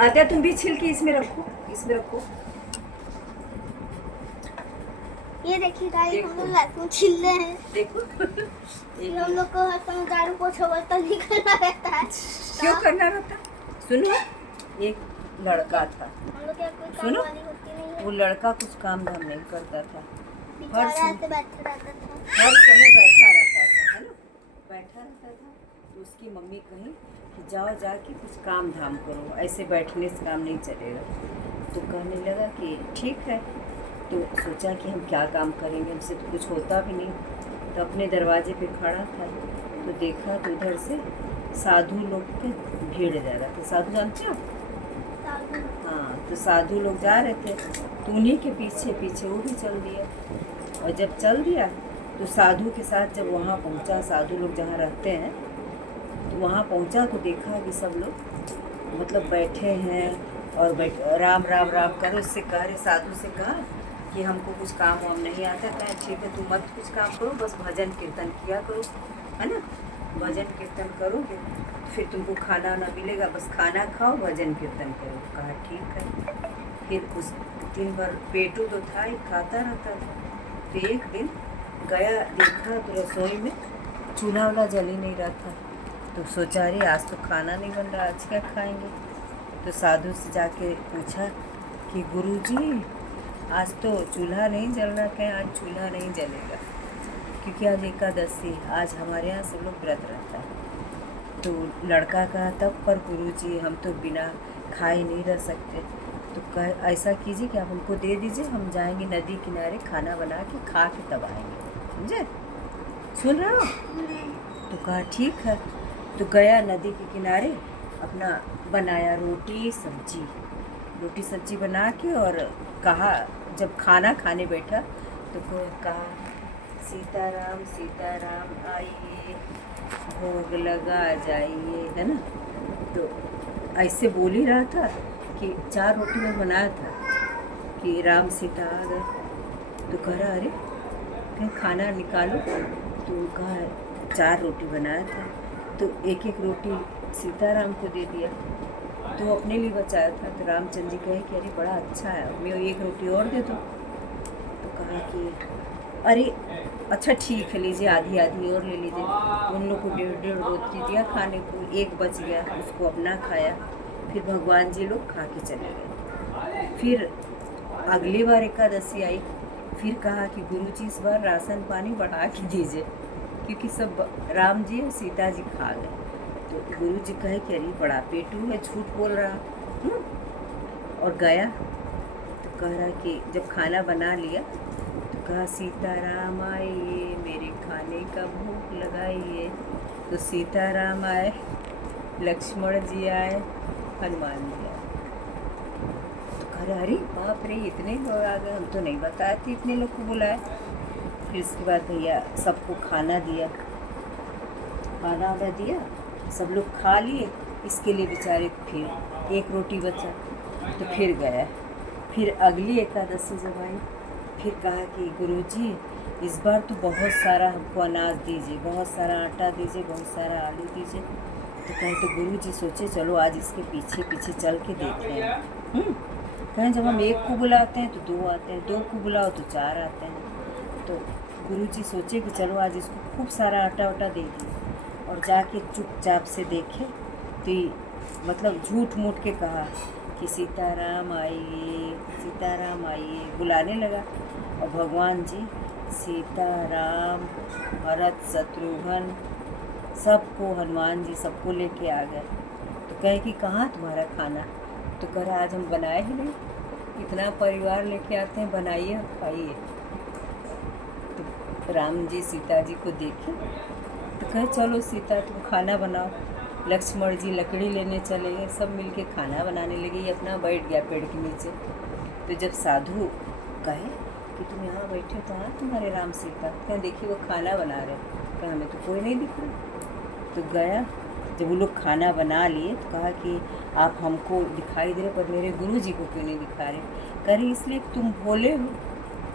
आत्या तुम भी छिलके इसमें रखो, इसमें रखो। ये देखिए गाइस, हम देखो। लोग लहसुन छील रहे हैं। देखो फिर हम लोग को हर समय झाड़ू पोछा बर्तन नहीं करना रहता है। क्यों करना रहता? सुनो, एक लड़का था, हम लोग क्या कोई काम सुनो, वाली होती नहीं वो है। लड़का कुछ काम धाम नहीं करता था, बेचारा ऐसे बैठा रहता था। हर समय बैठा रहता था, है ना, बैठा रहता था। तो उसकी मम्मी कही कि जाओ जाके कुछ काम धाम करो, ऐसे बैठने से काम नहीं चलेगा। तो कहने लगा कि ठीक है। तो सोचा कि हम क्या काम करेंगे, हमसे तो कुछ होता भी नहीं। तो अपने दरवाजे पे खड़ा था, तो देखा तो उधर से साधु लोग के भीड़ जा रहा था। साधु जानते हो? हाँ, तो साधु लोग जा रहे थे, तो उन्हीं के पीछे पीछे वो भी चल दिया। और जब चल दिया तो साधु के साथ जब वहाँ पहुँचा, साधु लोग जहाँ रहते हैं, तो वहाँ पहुँचा तो देखा कि सब लोग मतलब बैठे हैं और राम राम राम करो। इससे कह रहे, साधु से कहा कि हमको कुछ काम वाम नहीं आता। कहे ठीक है, तुम मत कुछ काम करो, बस भजन कीर्तन किया करो, है ना, भजन कीर्तन करोगे फिर तुमको खाना ना मिलेगा, बस खाना खाओ, भजन कीर्तन करो। कहा ठीक है। फिर उस दिन भर पेटू तो था ही, खाता रहता था। तो एक दिन गया, देखा तो रसोई में चूल्हा वाला जल ही नहीं रहा था। तो सोचा अरे आज तो खाना नहीं बन रहा, आज क्या खाएंगे। तो साधु से जाके पूछा कि गुरुजी आज तो चूल्हा नहीं जल रहा। कहें आज चूल्हा नहीं जलेगा क्योंकि आज एकादशी, आज हमारे यहाँ सब लोग व्रत रहता है। तो लड़का कहा तब पर गुरुजी हम तो बिना खाए नहीं रह सकते। तो कह ऐसा कीजिए कि आप हमको दे दीजिए, हम जाएंगे नदी किनारे, खाना बना के खा के तब आएंगे। समझे? सुन रहे हो? तो कहा ठीक है। तो गया नदी के किनारे, अपना बनाया रोटी सब्जी बना के, और कहा जब खाना खाने बैठा तो कोई कहा सीताराम सीताराम आइए, भोग लगा जाइए, है ना। तो ऐसे बोल ही रहा था कि 4 रोटी में बनाया था कि राम सीता आ गए। तो कह रहा अरे कहीं खाना निकालो। तो कहा 4 रोटी बनाया था। तो एक एक रोटी सीताराम को दे दिया, तो अपने लिए बचाया था। तो रामचंद्र जी कहे कि अरे बड़ा अच्छा है, मैं एक रोटी और दे दो। तो कहा कि अरे अच्छा ठीक है, लीजिए आधी आधी और ले लीजिए। उन लोग को 1.5 रोटी दिया खाने को, एक बच गया, उसको अपना खाया। फिर भगवान जी लोग खा के चले गए। फिर अगली बार एकादशी आई, फिर कहा कि गुरुजी इस बार राशन पानी बढ़ा के दीजिए क्योंकि सब राम जी और सीता जी खा गए। तो गुरु जी कहे कि अरे बड़ा पेटू है, झूठ बोल रहा। और गया तो कह रहा कि जब खाना बना लिया तो कहा सीताराम आइए, मेरे खाने का भूख लगाइए। तो सीताराम आए, लक्ष्मण जी आए, हनुमान जी आए। तो कह रहा अरे बाप रे इतने लोग आ गए, हम तो नहीं बताए थे इतने लोग को बुलाए। फिर उसके बाद भैया सबको खाना दिया, खाना वाना दिया, सब लोग खा लिए। इसके लिए बेचारे फिर एक रोटी बचा, तो फिर गया। फिर अगली एकादशी जब आई, फिर कहा कि गुरुजी इस बार तो बहुत सारा हमको अनाज दीजिए, बहुत सारा आटा दीजिए, बहुत सारा आलू दीजिए। तो कहे तो गुरुजी सोचे चलो आज इसके पीछे पीछे चल के देखते हैं। कहें जब हम एक को बुलाते हैं तो 2 आते हैं, 2 को बुलाओ तो 4 आते हैं। तो गुरुजी सोचे कि चलो आज इसको खूब सारा आटा वाटा दे दिए। और जाके चुपचाप से देखे तो मतलब झूठ मूठ के कहा कि सीताराम आइए बुलाने लगा। और भगवान जी सीताराम भरत शत्रुघ्न सबको, हनुमान जी सबको लेके आ गए। तो कहे कि कहाँ तुम्हारा खाना? तो कह रहा आज हम बनाए ही नहीं, इतना परिवार लेके आते हैं, बनाइए और खाइए। तो राम जी सीता जी को देखे तो कहे चलो सीता तुम खाना बनाओ। लक्ष्मण जी लकड़ी लेने चले गए, सब मिलके खाना बनाने लगे। ये अपना बैठ गया पेड़ के नीचे। तो जब साधु कहे कि तुम यहाँ बैठे हो, तो हाँ तुम्हारे राम सीता, कहें देखिए वो खाना बना रहे, कहा हमें तो कोई नहीं दिख रहा। तो गया, जब वो लोग खाना बना लिए तो कहा कि आप हमको दिखाई दे रहे पर मेरे गुरु जी को क्यों नहीं दिखा रहे? कह रहे इसलिए तुम भोले हो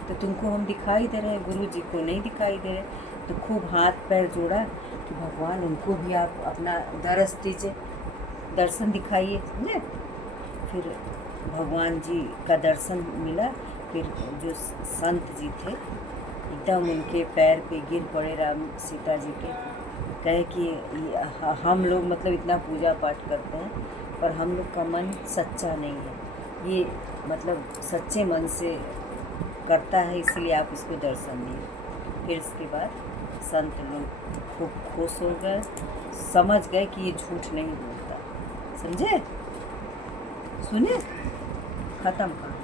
तो तुमको हम दिखाई दे रहे हैं, गुरु जी को नहीं दिखाई दे रहे। तो खूब हाथ पैर जोड़ा कि भगवान उनको भी आप अपना दरस दीजिए, दर्शन दिखाइए। समझे? फिर भगवान जी का दर्शन मिला। फिर जो संत जी थे एकदम उनके पैर पे गिर पड़े राम सीता जी के, कहे कि हम लोग मतलब इतना पूजा पाठ करते हैं पर हम लोग का मन सच्चा नहीं है, ये मतलब सच्चे मन से करता है, इसलिए आप इसको दर्शन दिए। फिर इसके बाद संत लोग खूब खुश हो गए, समझ गए कि ये झूठ नहीं बोलता। समझे? सुने? खत्म कहानी।